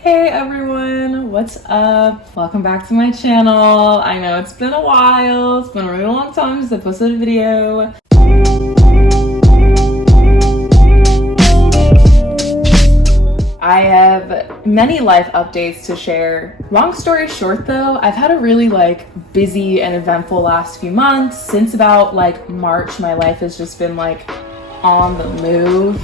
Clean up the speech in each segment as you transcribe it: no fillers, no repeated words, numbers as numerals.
Hey everyone, what's up? Welcome back to my channel. I know it's been a while, it's been a really long time since I posted a video. I have many life updates to share. Long story short though, I've had a really busy and eventful last few months. Since about March, my life has just been on the move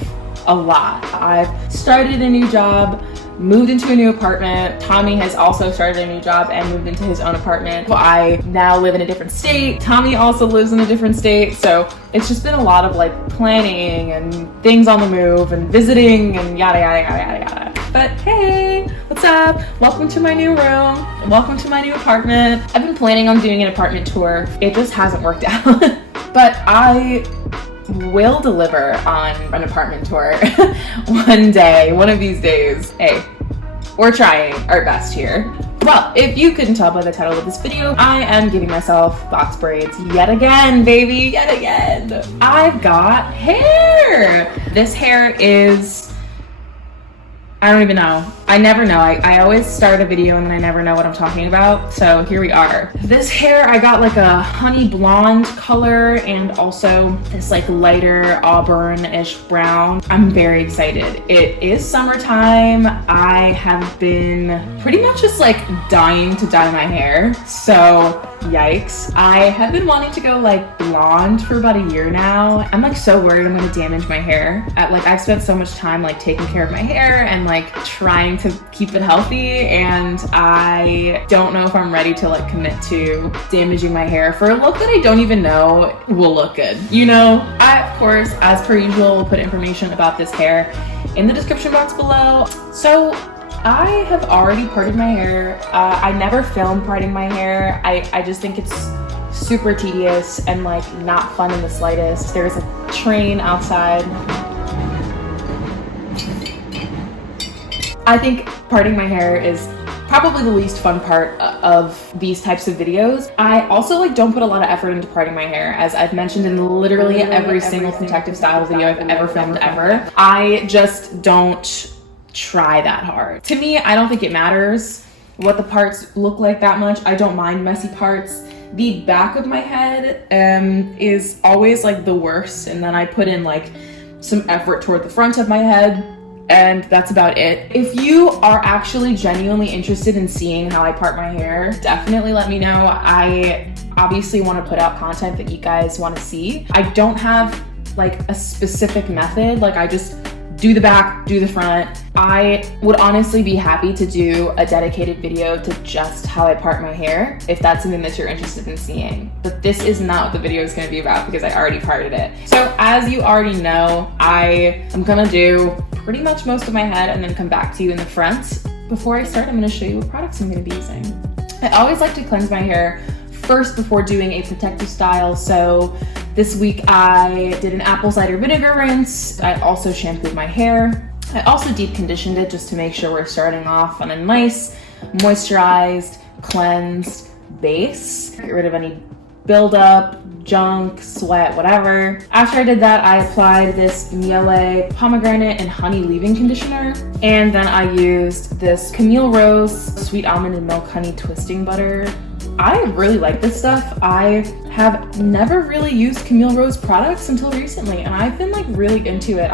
a lot. I've started a new job, moved into a new apartment. Tommy has also started a new job and moved into his own apartment. I now live in a different state. Tommy also lives in a different state. So it's just been a lot of planning and things on the move and visiting and yada, yada, yada, yada, yada. But hey, what's up? Welcome to my new room. Welcome to my new apartment. I've been planning on doing an apartment tour. It just hasn't worked out. But I will deliver on an apartment tour one day, one of these days. Hey, we're trying our best here. Well, if you couldn't tell by the title of this video, I am giving myself box braids yet again, baby, yet again. I've got hair. This hair is, I don't even know. I never know. I always start a video and then I never know what I'm talking about. So here we are. This hair, I got a honey blonde color and also this lighter auburn-ish brown. I'm very excited. It is summertime. I have been pretty much just dying to dye my hair. So yikes. I have been wanting to go blonde for about a year now. I'm so worried I'm gonna damage my hair. I've spent so much time taking care of my hair and trying to keep it healthy, and I don't know if I'm ready to commit to damaging my hair for a look that I don't even know will look good. You know, I of course, as per usual, will put information about this hair in the description box below. So I have already parted my hair. I never film parting my hair. I just think it's super tedious and not fun in the slightest. There's a train outside. I think parting my hair is probably the least fun part of these types of videos. I also don't put a lot of effort into parting my hair, as I've mentioned in literally every single protective style video I've ever filmed ever. I just don't try that hard. To me, I don't think it matters what the parts look like that much. I don't mind messy parts. The back of my head is always the worst, and then I put in some effort toward the front of my head, and that's about it. If you are actually genuinely interested in seeing how I part my hair, definitely let me know. I obviously want to put out content that you guys want to see. I don't have a specific method. I just do the back, do the front. I would honestly be happy to do a dedicated video to just how I part my hair, if that's something that you're interested in seeing. But this is not what the video is going to be about because I already parted it. So as you already know, I am gonna do pretty much most of my head and then come back to you in the front. Before I start, I'm gonna show you what products I'm gonna be using. I always like to cleanse my hair first before doing a protective style. So this week I did an apple cider vinegar rinse. I also shampooed my hair. I also deep conditioned it just to make sure we're starting off on a nice, moisturized, cleansed base. Get rid of any buildup, junk, sweat, whatever. After I did that, I applied this Miele pomegranate and honey leave-in conditioner. And then I used this Camille Rose sweet almond and milk honey twisting butter. I really like this stuff. I have never really used Camille Rose products until recently, and I've been really into it.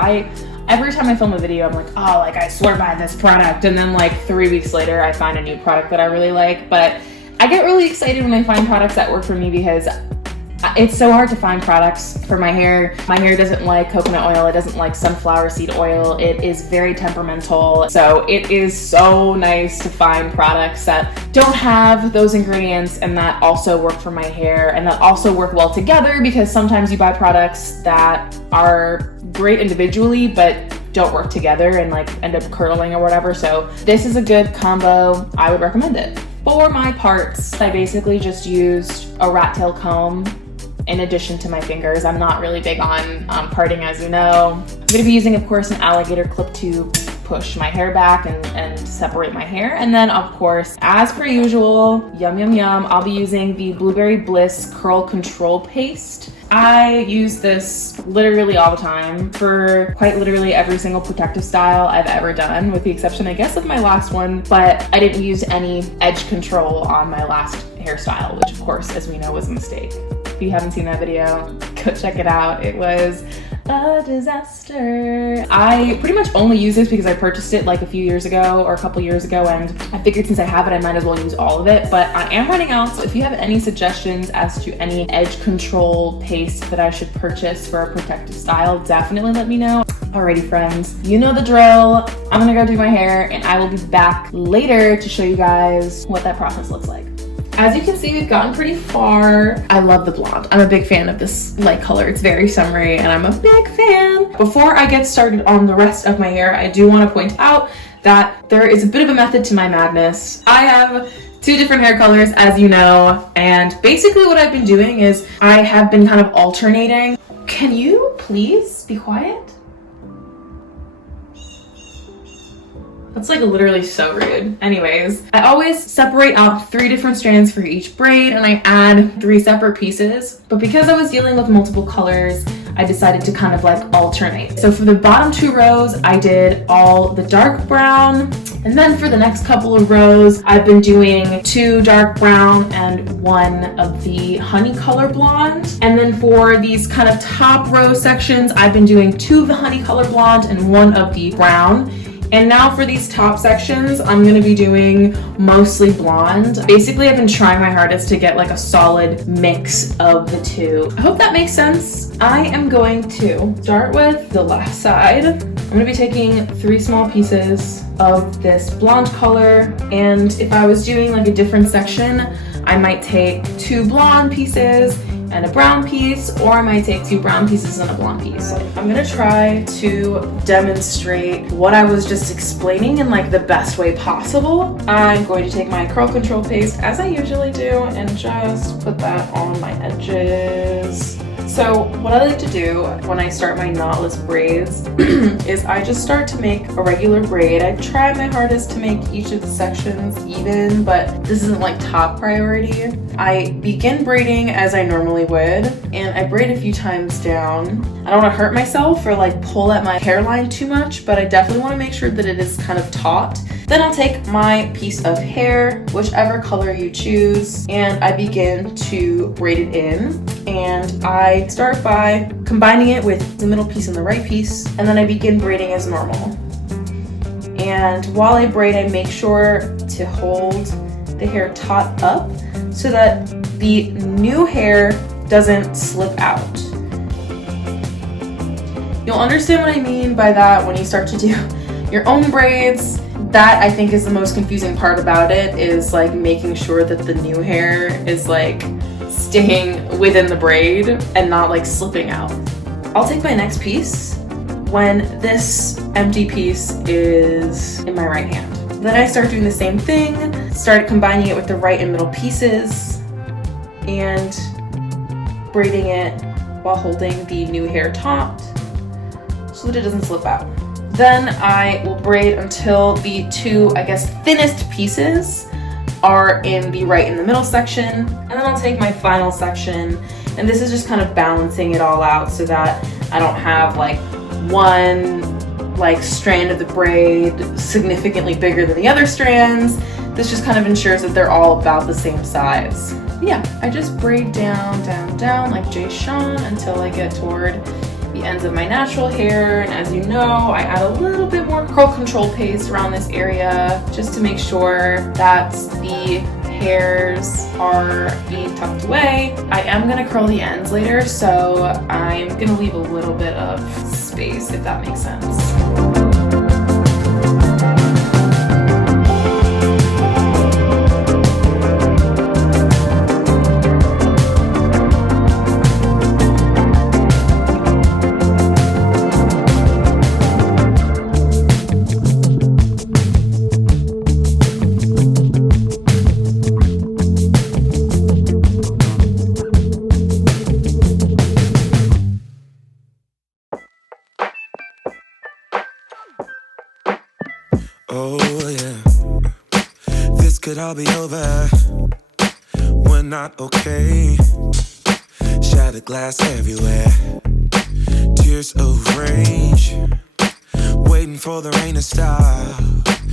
Every time I film a video, I'm oh, I swear by this product. And then 3 weeks later, I find a new product that I really like. But I get really excited when I find products that work for me because it's so hard to find products for my hair. My hair doesn't like coconut oil. It doesn't like sunflower seed oil. It is very temperamental. So it is so nice to find products that don't have those ingredients and that also work for my hair and that also work well together, because sometimes you buy products that are great individually but don't work together and end up curling or whatever. So this is a good combo. I would recommend it. For my parts, I basically just used a rat tail comb in addition to my fingers. I'm not really big on parting, as you know. I'm gonna be using, of course, an alligator clip to push my hair back and separate my hair. And then of course, as per usual, yum yum yum, I'll be using the Blueberry Bliss Curl Control Paste. I use this literally all the time for quite literally every single protective style I've ever done, with the exception, I guess, of my last one, but I didn't use any edge control on my last hairstyle, which of course, as we know, was a mistake. If you haven't seen that video, go check it out. It was a disaster. I pretty much only use this because I purchased it like a few years ago or a couple years ago, and I figured since I have it, I might as well use all of it, but I am running out. So if you have any suggestions as to any edge control paste that I should purchase for a protective style, definitely let me know. Alrighty friends, you know the drill. I'm gonna go do my hair and I will be back later to show you guys what that process looks like. As you can see, we've gotten pretty far. I love the blonde. I'm a big fan of this light color. It's very summery and I'm a big fan. Before I get started on the rest of my hair, I do want to point out that there is a bit of a method to my madness. I have two different hair colors, as you know, and basically what I've been doing is I have been kind of alternating. Can you please be quiet? That's like literally so rude. Anyways, I always separate out 3 different strands for each braid and I add 3 separate pieces. But because I was dealing with multiple colors, I decided to kind of like alternate. So for the bottom 2 rows, I did all the dark brown. And then for the next couple of rows, I've been doing 2 dark brown and 1 of the honey color blonde. And then for these kind of top row sections, I've been doing 2 of the honey color blonde and 1 of the brown. And now for these top sections, I'm gonna be doing mostly blonde. Basically, I've been trying my hardest to get like a solid mix of the 2. I hope that makes sense. I am going to start with the left side. I'm gonna be taking 3 small pieces of this blonde color. And if I was doing like a different section, I might take 2 blonde pieces and a brown piece, or I might take 2 brown pieces and a blonde piece. I'm gonna try to demonstrate what I was just explaining in like the best way possible. I'm going to take my curl control paste, as I usually do, and just put that on my edges. So what I like to do when I start my knotless braids is I just start to make a regular braid. I try my hardest to make each of the sections even, but this isn't like top priority. I begin braiding as I normally would, and I braid a few times down. I don't want to hurt myself or like pull at my hairline too much, but I definitely want to make sure that it is kind of taut. Then I'll take my piece of hair, whichever color you choose, and I begin to braid it in. And I start by combining it with the middle piece and the right piece, and then I begin braiding as normal. And while I braid, I make sure to hold the hair taut up so that the new hair doesn't slip out. You'll understand what I mean by that when you start to do your own braids. That I think is the most confusing part about it, is like making sure that the new hair is like staying within the braid and not like slipping out. I'll take my next piece when this empty piece is in my right hand. Then I start doing the same thing, start combining it with the right and middle pieces and braiding it while holding the new hair taut so that it doesn't slip out. Then I will braid until the 2, I guess, thinnest pieces are in the right and the middle section. And then I'll take my final section, and this is just kind of balancing it all out so that I don't have like one like strand of the braid significantly bigger than the other strands. This just kind of ensures that they're all about the same size. Yeah, I just braid down, down, down like Jay Sean until I get toward the ends of my natural hair. And as you know, I add a little bit more curl control paste around this area just to make sure that the hairs are being tucked away. I am gonna curl the ends later, so I'm gonna leave a little bit of space, if that makes sense. could all be over. We're not okay. Shattered glass everywhere. Tears of rage. Waiting for the rain to stop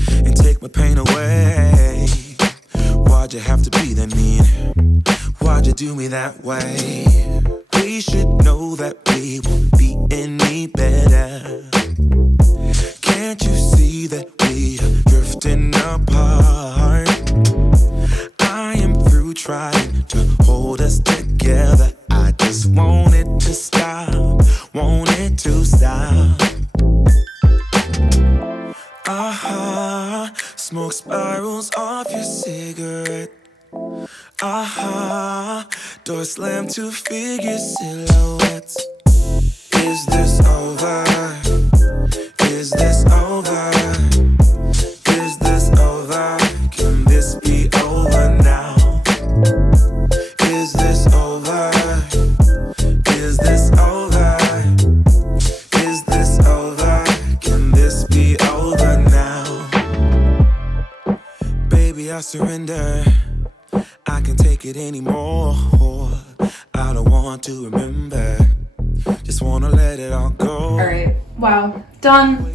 and take my pain away. Why'd you have to be that mean? Why'd you do me that way? We should know that we won't be any better. Can't you see that we are drifting apart? I am through trying to hold us together. I just want it to stop, want it to stop. Smoke spirals off your cigarette. Door slammed to figure silhouettes. Is this over? Is this over? Is this over? Can this be over now? Is this over? Is this over? Is this over? Can this be over now? Baby, I surrender. I can't take it anymore. I don't want to remember. Just wanna let it all go. Alright, wow, done.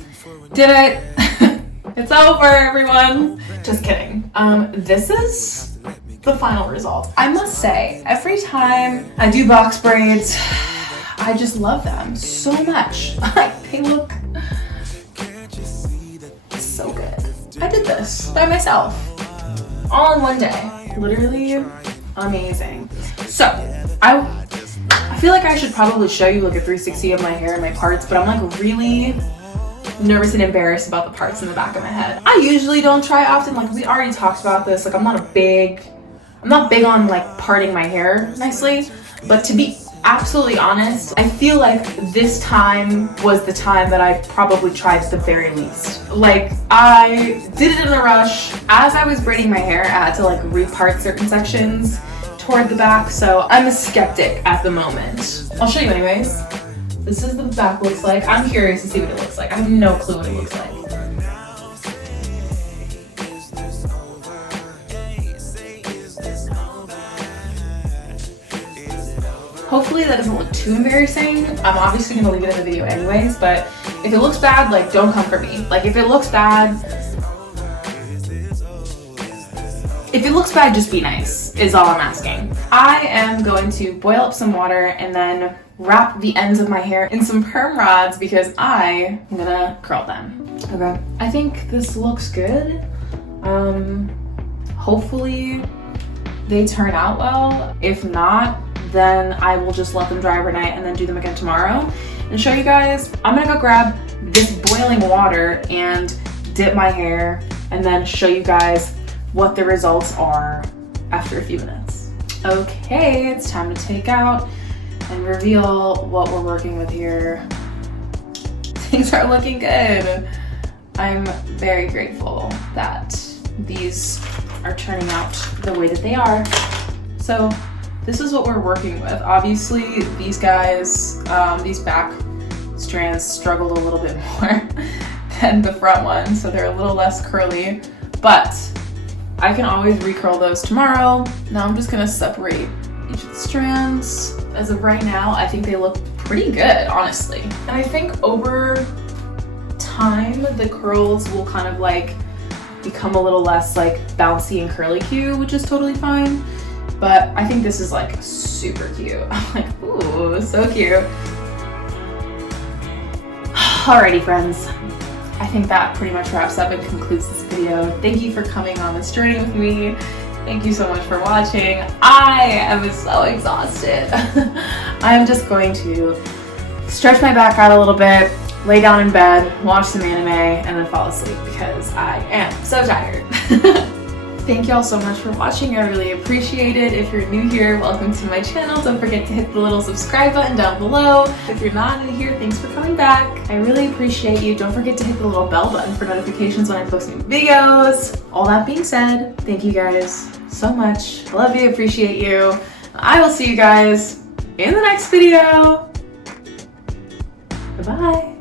Did it. It's over, everyone. Just kidding. This is the final result. I must say, every time I do box braids, I just love them so much. They look so good. I did this by myself, all in one day. Literally amazing. So, I feel like I should probably show you like a 360 of my hair and my parts, but I'm like really nervous and embarrassed about the parts in the back of my head. I usually don't try often, like we already talked about this, like I'm not big on like parting my hair nicely, but to be absolutely honest, I feel like this time was the time that I probably tried the very least. Like I did it in a rush. As I was braiding my hair, I had to like repart certain sections toward the back, so I'm a skeptic at the moment. I'll show you anyways. This is the back looks like. I'm curious to see what it looks like. I have no clue what it looks like. Hopefully that doesn't look too embarrassing. I'm obviously gonna leave it in the video anyways, but if it looks bad, like don't come for me. Like if it looks bad, just be nice, is all I'm asking. I am going to boil up some water and then wrap the ends of my hair in some perm rods because I'm gonna curl them. Okay, I think this looks good. Hopefully they turn out well. If not, then I will just let them dry overnight and then do them again tomorrow and show you guys. I'm gonna go grab this boiling water and dip my hair and then show you guys what the results are after a few minutes. Okay, it's time to take out and reveal what we're working with here. Things are looking good. I'm very grateful that these are turning out the way that they are. So this is what we're working with. Obviously, these guys, these back strands struggled a little bit more than the front one, so they're a little less curly, but I can always recurl those tomorrow. Now I'm just gonna separate each of the strands. As of right now, I think they look pretty good, honestly. And I think over time, the curls will kind of like become a little less like bouncy and curly cute, which is totally fine. But I think this is like super cute. I'm like, ooh, so cute. Alrighty, friends. I think that pretty much wraps up and concludes this video. Thank you for coming on this journey with me. Thank you so much for watching. I am so exhausted. I'm just going to stretch my back out a little bit, lay down in bed, watch some anime, and then fall asleep because I am so tired. Thank you all so much for watching. I really appreciate it. If you're new here, welcome to my channel. Don't forget to hit the little subscribe button down below. If you're not new here, thanks for coming back. I really appreciate you. Don't forget to hit the little bell button for notifications when I post new videos. All that being said, thank you guys so much. I love you, appreciate you. I will see you guys in the next video. Goodbye.